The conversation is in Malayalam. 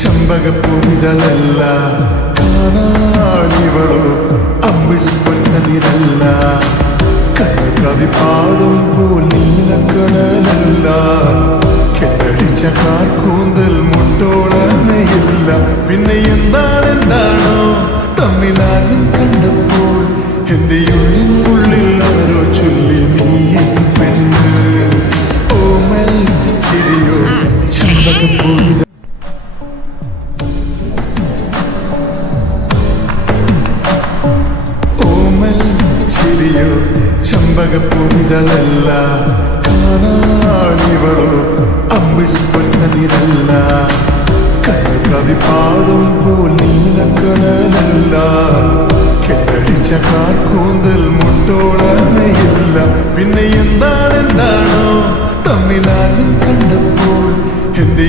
ചമ്പകപ്പൂവിതളല്ല കാണാനിവളോ അമ്മിഴി പൊന്നതിരല്ല കവി പാടുമ്പോൾ നീലക്കടലല്ല കെട്ടടിച്ച കാർക്കൂന്തൽ മുട്ടോളമയില്ല പിന്നെ എന്താണെന്താണോ തമ്മിലാദ്യം കണ്ടപ്പോൾ എന്റെ ഉള്ളിൽ ആരോ ചൊല്ലി നീ പെണ്ണ് ഓമൽ ചിരിയോ ചമ്പകപ്പൂവിത ചമ്പകപ്പൂവിതളല്ല കാണാനിവളോ അമ്മിഴി പൊന്നതിരല്ല കവി പാടുമ്പോൾ നീലക്കടലല്ല കെട്ടടിച്ച കാർക്കൂന്തൽ മുട്ടോളമയില്ല പിന്നെ എന്താണെന്താണോ തമ്മിലാദ്യം കണ്ടപ്പോൾ എന്റെ